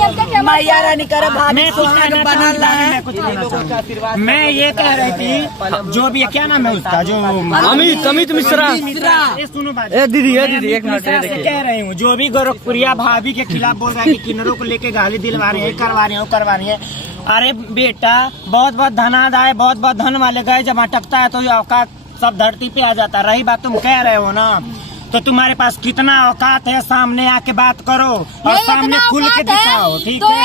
मैया रानी करे भाभी मैं ये कह रही थी जो भी क्या नाम है उसका जो अमित मिश्रा। सुनो बात दीदी एक मिनट कह रही हूँ जो भी गोरखपुरिया भाभी के खिलाफ बोल रहा है कि किन्नरों को लेके गाली दिलवा रही है करवा रही है। अरे बेटा बहुत धनाद आए बहुत धन वाले गए जब अटकता है तो औकात सब धरती पे आ जाता है। रही बात तुम कह रहे हो ना तो तुम्हारे पास कितना औकात है सामने आके बात करो और सामने खुल के दिखाओ। ठीक है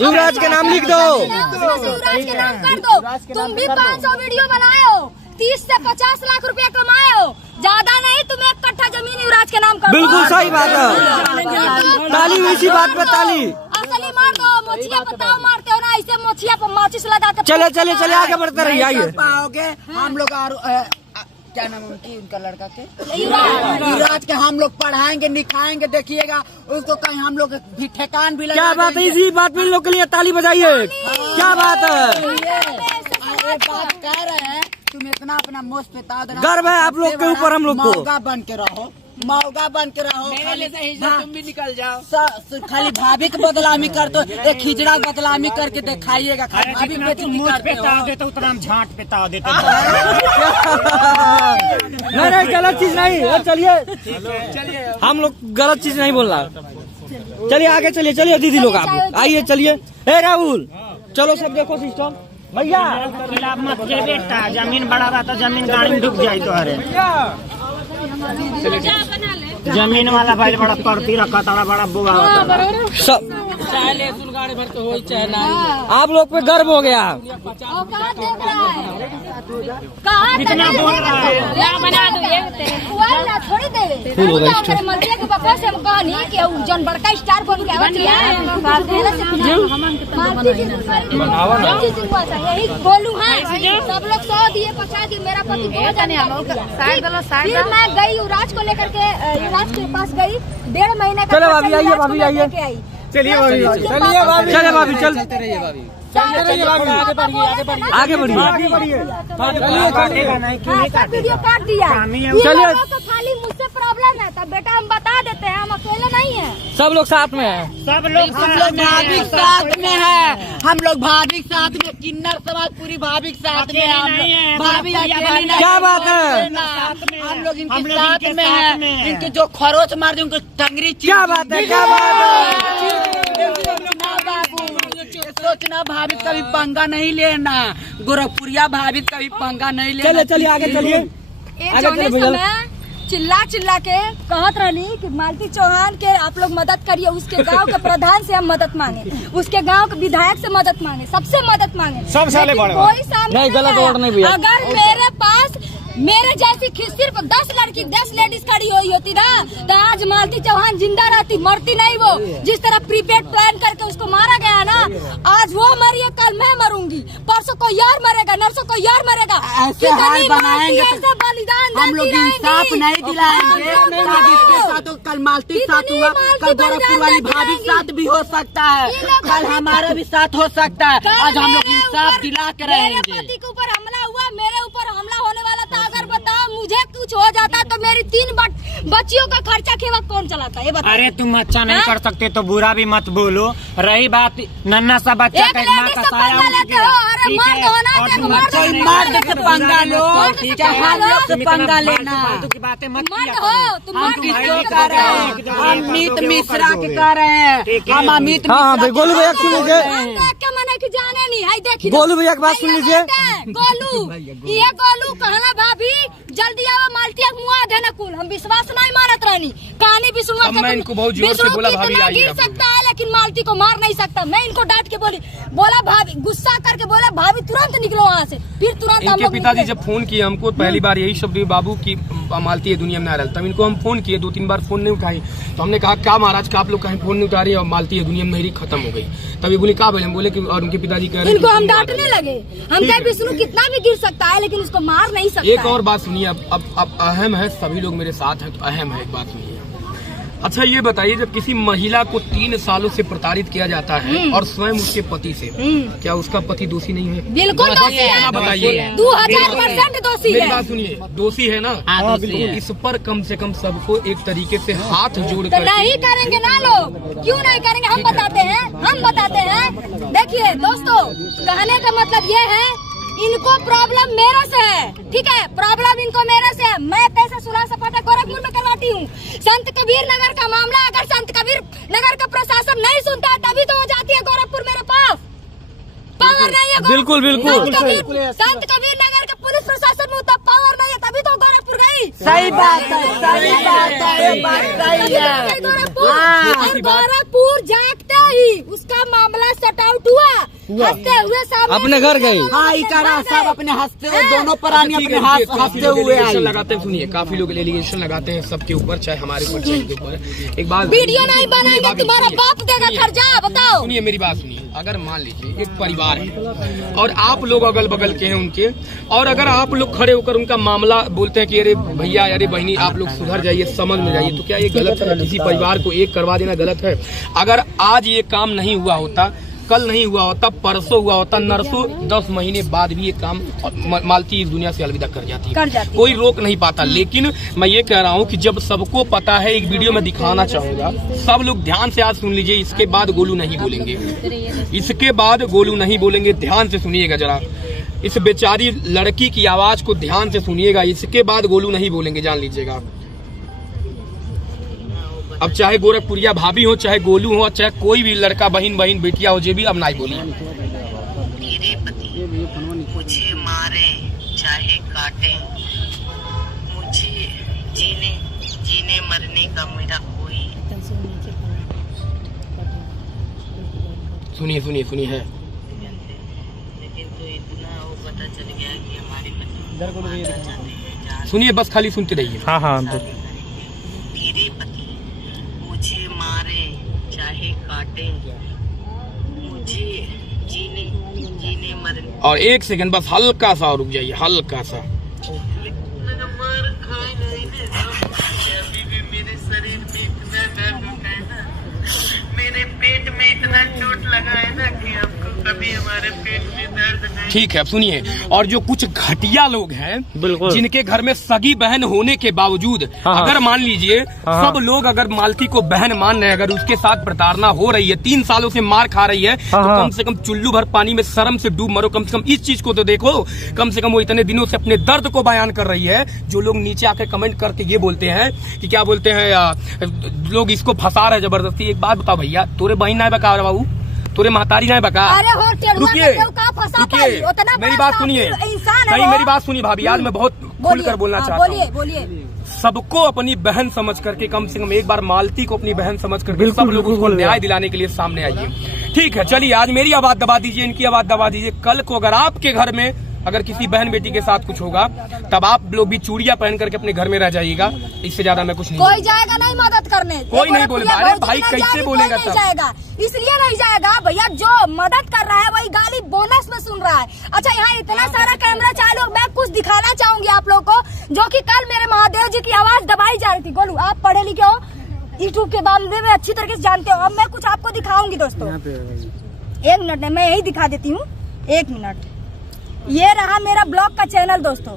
युवराज के नाम लिख दो युवराज के नाम कर दो। तुम भी 500 वीडियो बनाए हो 30 से 50 लाख रुपया कमाए हो ज्यादा नहीं तुम 1 कट्ठा जमीन युवराज के नाम कर दो। बिल्कुल सही बात है ताली इसी बात पे ताली असली मार दो मोचिया बताओ मारते हो ना ऐसे मोचिया पर माचिस लगा के चले आगे बढ़ते रहिए। आइए पाओगे हम लोग क्या नाम उनका लड़का के युवराज के हम लोग पढ़ाएंगे लिखाएंगे देखिएगा उसको कहीं हम लोग भी ठेकान भी लगा। क्या बात है इसी बात में इन लोग के लिए ताली बजाइए। क्या बात है बात कह रहे हैं तुम इतना अपना मोश पे गर्व है आप लोग के ऊपर हम लोग को। मौगा बन के रहो तुम भी निकल जाओ। खाली भाभी के बदलामी कर तो एक खिचड़ा बदलामी करके दिखाइएगा। भाभी तो उतना हम झाट पे ताव देते नहीं गलत चीज नहीं। चलिए हम लोग गलत चीज नहीं बोल रहा। चलिए आगे चलिए दीदी लोग आप आइए चलिए। राहुल चलो सब देखो सिस्टम भैया खिलाफ मत के बेटा जमीन बड़ा रहता जमीन गाड़ी में डूब जाए तो अरे जमीन वाला भाई बड़ा करती रखा था बड़ा बुआ सब आप लोग पे गर्व हो गया। कितना बोल रहा है थोड़ी देवे जन बड़का स्टार बन के यही बोलू है सब लोग 100 दिए 50 दिए मेरा पति फिर मैं गई युवराज को लेकर के युवराज के पास गई 1.5 महीने का। चलो भाभी आइए चलिए भाभी चलते रहिए भाभी आगे बढ़िए वीडियो काट दिया। चलिए तो खाली मुझसे प्रॉब्लम है तब बेटा हम बता देते हैं हम अकेले नहीं है सब लोग साथ में है। सब लोग भाभी साथ में है। हम लोग भाभी साथ में किन्नर समाज पूरी भाभी साथ में है। भाभी अकेली नहीं। क्या बात है हम लोग इनके साथ में है। इनके जो खरोच मार दे उनको टंगरी। क्या बात है सोचना भाभी कभी पंगा नहीं लेना गोरखपुरिया भाभी कभी पंगा नहीं लेना। चलिए आगे चलिए चिल्ला के कहत रही कि मालती चौहान के आप लोग मदद करिए उसके गांव के प्रधान से हम मदद मांगे उसके गांव के विधायक से मदद मांगे सबसे मदद मांगे सब साले बड़े कोई सामने नहीं गलत वोट नहीं भैया। अगर मेरे पास मेरे जैसी सिर्फ 10 लड़की 10 लेडीज खड़ी हुई होती ना तो आज मालती चौहान जिंदा रहती मरती नहीं। वो जिस तरह प्रीपेड प्लान करके उसको मारा गया ना आज वो मरी है कल मैं मरूंगी परसों कोई यार मरेगा नरसों कोई यार मरेगा। ऐसे बलिदान हम लोग इंसाफ नहीं दिलाएंगे। जिसके साथ कल मालती के साथ हुआ कल गोरखपुर वाली भाभी के साथ भी हो सकता है कल हमारे भी साथ हो सकता है। आज हम लोग इंसाफ दिला कर रहेंगे। मेरे पति के ऊपर हमला हुआ मेरे ऊपर हमला होने वाला था अगर बताओ मुझे कुछ हो जाता तो मेरी 3 बच्चियों का खर्चा खेवा कौन चलाता है ये बताओ। अरे तुम अच्छा नहीं कर सकते तो बुरा भी मत बोलो। रही बात नन्ना सा बच्चा का माँ का साया पंगा लो से पंगा लेना की बातें मत अमित मिश्रा के कह रहे हैं हम अमित गोलू भैया सुन लीजिए मना की जाने नहीं है देखिए गोलू भैया की बात सुन लीजिए। गोलू कहना भाभी जल्दी आओ मालती मुआ देना कुल हम विश्वास नहीं मानत रहनी कहानी भी सुनवा मैं इनको बहुत जोर से बोला भाभी गिर सकता है लेकिन मालती को मार नहीं सकता। मैं इनको डांट के बोला भाभी गुस्सा करके बोला भाभी तुरंत निकलो वहाँ से। फिर तुरंत इनके पिताजी जब फोन किए हमको पहली बार यही शब्द बाबू की मालती है दुनिया में आ रहा तब इनको हम फोन किए 2-3 बार फोन नहीं उठाई तो हमने कहा क्या महाराज का आप लोग कहीं फोन नहीं उठा रही और मालती है दुनिया में मेरी खत्म हो गई। तभी बोले क्या बोले हम बोले कि और उनके पिताजी कह रहे इनको हम डांटने लगे हम कहे विष्णु कितना भी गिर सकता है लेकिन उसको मार नहीं सकता। एक और बात सुनिए अब अहम है सभी लोग मेरे साथ हैं तो अहम है एक बात सुनिए अच्छा ये बताइए, जब किसी महिला को 3 सालों से प्रताड़ित किया जाता है और स्वयं उसके पति से, क्या उसका पति दोषी नहीं है? बिल्कुल दोषी है, बताइए। 2000% दोषी मेरी है। बात सुनिए, दोषी है ना? हाँ, दोषी है। इस पर कम से कम सबको एक तरीके से हाथ जोड़ तो कर नहीं करेंगे ना लोग, क्यों नहीं करेंगे? हम बताते हैं। देखिए दोस्तों, कहने का मतलब ये है, इनको प्रॉब्लम मेरे से है, ठीक है? प्रॉब्लम इनको मेरे से है। मैं पैसा 16 सपाटा गोरखपुर में करवाती हूँ। संत कबीर नगर का मामला अगर संत कबीर नगर का प्रशासन नहीं सुनता है, तभी तो हो जाती है गोरखपुर मेरे पास। पावर नहीं है बिल्कुल, बिल्कुल। संत कबीर नगर का पुलिस प्रशासन में उतना पावर नहीं है, तभी तो गोरखपुर गई। सही बात है, सही बात है, ये बात सही है। गोरखपुर जागते ही उसका मामला सॉर्ट आउट हुआ, हंसते हुए सामने अपने घर गई। हाँ, इकारा सब अपने हंसते हुए, दोनों प्राणी अपने हाथ हंसते हुए आई। लगाते हैं। सुनिए, काफी लोग एलिगेशन लगाते हैं सबके ऊपर, चाहे हमारे ऊपर चाहे इनके ऊपर। एक बात, वीडियो नहीं बनाएंगे, तुम्हारा बाप देगा खर्चा, बताओ। सुनिए मेरी बात सुनिए, अगर मान लीजिए एक परिवार है और आप लोग अगल बगल के हैं उनके, और अगर आप लोग खड़े होकर उनका मामला बोलते हैं कि अरे भैया, अरे बहनी, आप लोग सुधर जाइए, समझ में जाइए, तो क्या ये गलत है? किसी परिवार को एक करवा देना गलत है? अगर आज ये काम नहीं हुआ होता, कल नहीं हुआ होता, परसों हुआ होता, नरसों 10 महीने बाद भी ये काम मालती इस दुनिया से अलविदा कर जाती है, कोई रोक नहीं पाता। लेकिन मैं ये कह रहा हूँ कि जब सबको पता है, एक वीडियो में दिखाना चाहूंगा, सब लोग ध्यान से आज सुन लीजिए। इसके बाद गोलू नहीं बोलेंगे, इसके बाद गोलू नहीं बोलेंगे, ध्यान से सुनिएगा जरा। इस बेचारी लड़की की आवाज को ध्यान से सुनिएगा, इसके बाद गोलू नहीं बोलेंगे, जान लीजिएगा। अब चाहे गोरखपुरिया भाभी हो, चाहे गोलू हो, चाहे कोई भी लड़का, बहन बेटिया हो, जो भी, अब नहीं बोली। मेरे पति मुझे मारे चाहे काटे, मुझे जीने मरने का मेरा कोई। सुनिए है। लेकिन तो इतना वो पता चल गया कि हमारे पति सुनिए, बस खाली सुनते रहिए। हाँ। मेरे पति मुझे मारे चाहे काटे, मुझे जीने मरने। और 1 सेकंड बस, हल्का सा रुक जाइए, हल्का सा। मार खाए नहीं ना, अभी भी मेरे शरीर में इतना दर्द होता है ना, मेरे पेट में इतना चोट लगा है ना कि हमको कभी हमारे पेट में दर्द नहीं। ठीक है, अब सुनिए, और जो कुछ घटिया लोग हैं, बिल्कुल, जिनके घर में सगी बहन होने के बावजूद, अगर मान लीजिए सब लोग अगर मालती को बहन मान रहे हैं, अगर उसके साथ प्रताड़ना हो रही है, 3 सालों से मार खा रही है, तो कम से कम चुल्लू भर पानी में शर्म से डूब मरो। कम से कम इस चीज को तो देखो, कम से कम वो इतने दिनों से अपने दर्द को बयान कर रही है। जो लोग नीचे आकर कमेंट करके ये बोलते हैं कि क्या बोलते हैं लोग, इसको फंसा रहे जबरदस्ती। एक बात बताओ भैया, तोरे बहन ना बका बाबू, तोरे महतारी ना बका। रुकिए, मेरी बात सुनिए, नहीं मेरी बात सुनिए भाभी, आज मैं बहुत खुलकर बोलना चाहता हूँ। बोलिए। सबको अपनी बहन समझ करके, कम से कम एक बार मालती को अपनी बहन समझ करके सब लोग उसको न्याय दिलाने के लिए सामने आइए। ठीक है, चलिए, आज मेरी आवाज दबा दीजिए, इनकी आवाज दबा दीजिए। कल को अगर आपके घर में अगर किसी बहन बेटी के साथ कुछ होगा, तब आप लोग भी चूड़ियां पहन करके अपने घर में रह जाइएगा। इससे ज्यादा मैं कुछ नहीं। कोई जाएगा नहीं मदद करने, कोई नहीं बोले। अरे भाई, कैसे बोलेगा? नहीं जाएगा, इसलिए नहीं जाएगा भैया, जो मदद कर रहा है वही गाली बोनस में सुन रहा है। अच्छा, यहाँ इतना सारा कैमरा चालू, मैं कुछ दिखाना चाहूंगी आप लोग को, जो कि कल मेरे महादेव जी की आवाज दबाई जा रही थी। गोलू, आप पढ़े लिखे हो, यूट्यूब के मामले में अच्छी तरीके से जानते हो। अब मैं कुछ आपको दिखाऊंगी दोस्तों, 1 मिनट में मैं यही दिखा देती हूँ, 1 मिनट। ये रहा मेरा ब्लॉग का चैनल दोस्तों,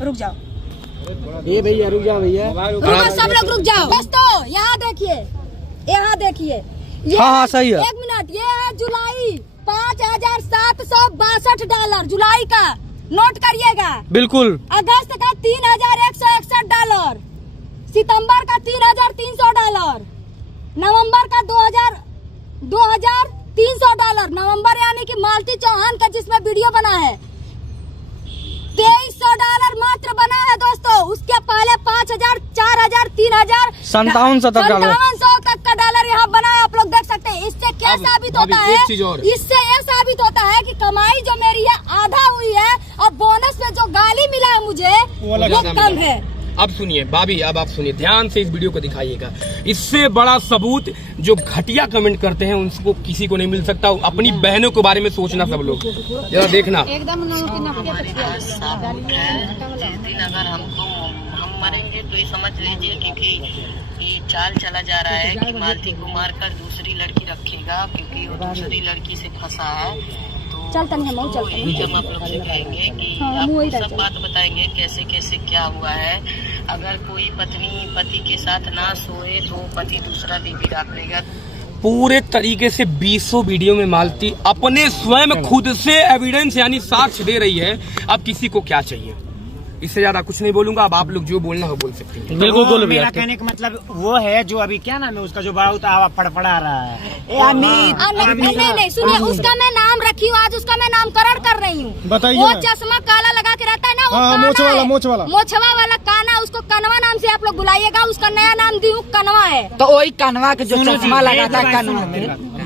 रुक जाओ भैया, रुक जाओ भैया, रुको सब लोग रुक जाओ दोस्तों। यहाँ देखिए, हाँ सही है। 1 मिनट, ये है जुलाई, $5,762 जुलाई का, नोट करिएगा। बिल्कुल। अगस्त का $3,161, सितंबर का $3,300, नवंबर का $2,300, नवंबर यानी कि मालती चौहान का जिसमें वीडियो बना है, $2,300 मात्र बना है दोस्तों। उसके पहले 5,000, 4,000, 3,000, 5700 तक का डॉलर यहाँ बना है, आप लोग देख सकते हैं। इससे क्या साबित होता है? इससे ये साबित होता है कि कमाई जो मेरी है आधा हुई है, और बोनस में जो गाली मिला है मुझे वो कम है। अब सुनिए भाभी, अब आप सुनिए, ध्यान से इस वीडियो को दिखाइएगा। इससे बड़ा सबूत जो घटिया कमेंट करते हैं उनको किसी को नहीं मिल सकता। अपनी बहनों के बारे में सोचना सब लोग, जरा देखना। एकदम हमारे पास सबूत है। जिस दिन अगर हम मरेंगे तो ये समझ लीजिए, क्योंकि ये चाल चला जा रहा है कि मालती को मारकर दूसरी लड़की रखेगा, क्योंकि वो दूसरी लड़की से फंसा है। तो चल तनी हम चल हम आप लोग से कहेंगे कि हाँ, आपको सब बात बताएंगे कैसे कैसे क्या हुआ है। अगर कोई पत्नी पति के साथ ना सोए तो पति दूसरा बीवी रख लेगा। पूरे तरीके से 20 वीडियो में मालती अपने स्वयं खुद से एविडेंस यानी साक्ष्य दे रही है। अब किसी को क्या चाहिए, इससे ज्यादा कुछ नहीं बोलूंगा। अब आप लोग जो बोलना हो बोल सकते हैं। बिल्कुल बोलो। मेरा कहने का मतलब वो है जो अभी क्या नाम है उसका जो बड़ा उतावा फड़फड़ा रहा है, नहीं सुनिए, उसका मैं नाम रखी हूँ, आज उसका मैं नामकरण कर रही हूँ। बताइए वो ना। चश्मा काला लगा के रहता है ना, वो हाँ, काना मोछ वाला, है। मोछवा वाला काना, उसको कनवा नाम से आप लोग बुलाइएगा। उसका नया नाम दी हूँ कनवा है। तो वही कनवा के जो चश्मा लगाता है कनवा।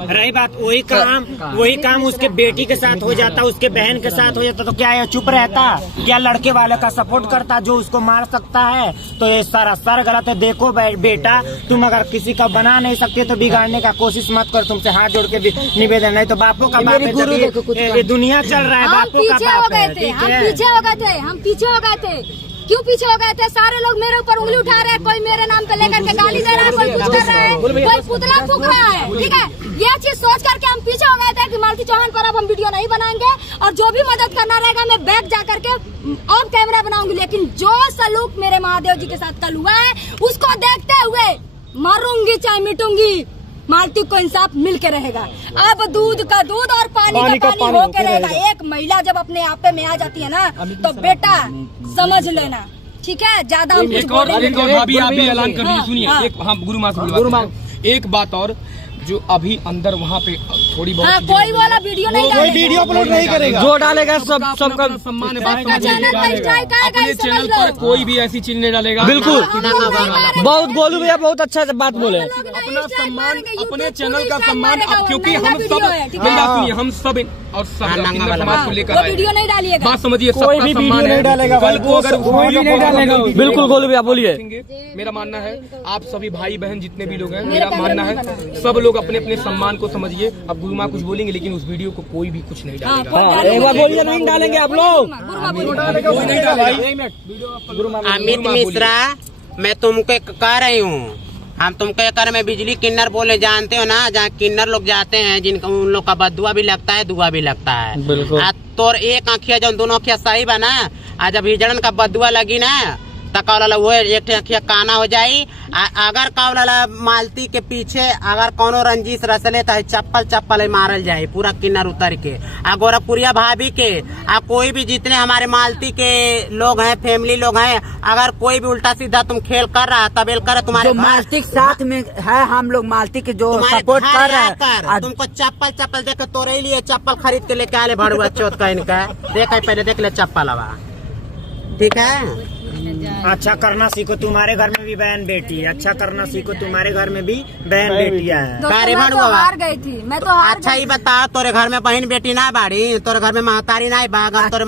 रही बात वही काम उसके बेटी के साथ हो जाता, उसके बहन के साथ हो जाता, तो क्या ये चुप रहता? क्या लड़के वाले का सपोर्ट करता जो उसको मार सकता है? तो ये सरासर गलत है। देखो बेटा, तुम अगर किसी का बना नहीं सकते तो बिगाड़ने का कोशिश मत कर। तुमसे हाथ जोड़ के निवेदन है। तो बापों का बाप है, ये दुनिया चल रहा है, हम बापों का पीछे हो बाप गए है। थे, ठीक हम है, पीछे हो गए थे, हम पीछे हो गए थे। क्यों पीछे हो गए थे? सारे लोग मेरे ऊपर उंगली उठा रहे हैं। कोई मेरे नाम पे लेकर के गाली दे रहा है, कोई कुछ कर रहा है, कोई पुतला फूंक रहा है। ठीक है, ये चीज सोच करके हम पीछे हो गए थे कि मालती चौहान पर अब हम वीडियो नहीं बनाएंगे, और जो भी मदद करना रहेगा मैं बैक जा करके ऑन कैमरा बनाऊंगी। लेकिन जो सलूक मेरे महादेव जी के साथ कल हुआ है, उसको देखते हुए मरूंगी चाहे मिटूंगी। मालती को इंसाफ मिल के रहेगा। अब दूध का दूध और पानी का पानी होके रहेगा। एक महिला जब अपने आप पे में आ जाती है ना, तो बेटा समझ लेना। ठीक है, ज्यादा हम कुछ बोलेंगे। एक और भाभी आप भी ऐलान कर दीजिए। सुनिए, हाँ। एक गुरु माँ से एक बात और, जो अभी अंदर वहाँ पे थोड़ी बहुत हाँ, कोई वाला वीडियो नहीं डालेगा। वीडियो अपलोड नहीं करेगा। जो डालेगा सबका सम्मान है। सबका चैनल का स्ट्राइक आएगा, अपने ये समझ चैनल लो। पर कोई भी ऐसी चीज नहीं डालेगा। बिल्कुल। बहुत गोलू भैया बहुत अच्छा बात बोले। अपना सम्मान, अपने चैनल का सम्मान, क्योंकि हम सब मेरी बात सुनिए, हम सब और सब किन्नर समाज को लेकर आए। वीडियो नहीं डालिएगा। बात समझिए, सबका सम्मान है। कल को अगर बिल्कुल गोलू भैया बोलिए। मेरा मानना है, आप सभी भाई बहन जितने भी लोग हैं, मेरा मानना है सब लोग अपने अपने सम्मान को समझिए। अब गुरु माँ कुछ बोलेंगे, लेकिन उस वीडियो को कोई भी कुछ नहीं डालेगा। एक बार बोलिए, नहीं डालेंगे आप लोग। कोई नहीं डालेगा। अमित मिश्रा, मैं तुमको कह रही हूँ, हम तुमको कर में बिजली किन्नर बोले जानते हो ना, जहाँ किन्नर लोग जाते हैं जिनको उन लोग का बदुआ भी लगता है, दुआ भी लगता है। बिल्कुल। तोर एक आँखिया जो दोनों आँखिया सही बना, आज जब हिजड़न का बदुआ लगी ना, तकौला वो एक आँखिया काना हो जाई। अगर कौला मालती के पीछे अगर कोनो रंजीश रसले तो चप्पल मारल जाए पूरा किन्नर उतर के। आ गोरखपुरिया भाभी के, आ कोई भी जितने हमारे मालती के लोग हैं, फैमिली लोग हैं, अगर कोई भी उल्टा सीधा तुम खेल कर रहा तबेल कर तुम्हारे जो मालती के साथ में है, हम लोग मालती के जो सपोर्ट कर रहे हैं, तुमको चप्पल देख तोरे लिए चप्पल खरीद के लेके आले भड़ुआ चौथ का इनका। देखा पहले देख ले चप्पल हवा, ठीक है। अच्छा करना सीखो, तुम्हारे घर में भी बहन बेटी है। अच्छा करना सीखो, तुम्हारे घर में भी बहन बेटियां हैं। मैं तो हार गई थी, मैं तो हार अच्छा ही बता, तोरे घर में बहन बेटी ना बाड़ी, तोरे घर में महतारी ना बागर, तोरे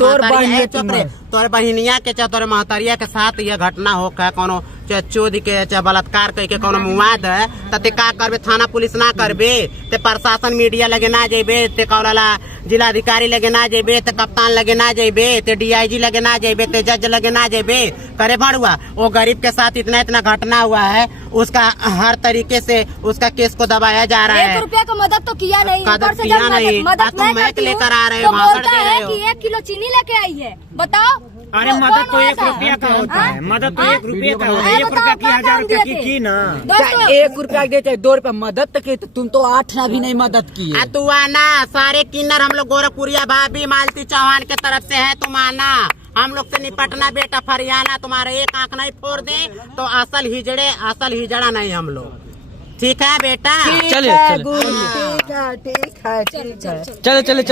तोरे बहनिया के चाहे तोरे महतारिया के साथ ये घटना हो का कोनो चाहे चोरी के चाहे बलात्कार करके कोनो मुआद है, ते का करबे? थाना पुलिस ना करबे, ते प्रशासन मीडिया लगे ना जेबे, ते कौला जिलाधिकारी लगे ना जेबे, ते कप्तान लगे ना जेबे, ते DIG लगे ना जेबे, ते जज लगे ना जेबे। करे भड़ुआ, वो गरीब के साथ इतना घटना हुआ है, उसका हर तरीके से उसका केस को दबाया जा रहा है। 1 रुपया का मदद तो किया नहीं, ऊपर से किया जब नहीं, मदद तुम मैं मैक करती हूँ, लेकर आ रहे हो, तो भागड़ बोलता दे रहे है हो। कि 1 किलो चीनी लेके आई है। बताओ, अरे मदद तो 1 रुपया का होता है, मदद तो 1 रुपये का होता है। 1 रुपया की 1000 रुपया की ना। दोस्तों 1 रुपया देते 2 रुपया मदद तक की, तो तुम तो 8 ना भी नहीं मदद की। तू आना, सारे किन्नर हम लोग गोरखपुरिया भाभी मालती चौहान के तरफ से है, तुम आना, हम लोग से निपटना बेटा। फरियाना तुम्हारा एक आंख नहीं फोड़ दे तो असल हिजड़ा नहीं हम लोग, ठीक है बेटा? चलिए ठीक है। चलिए।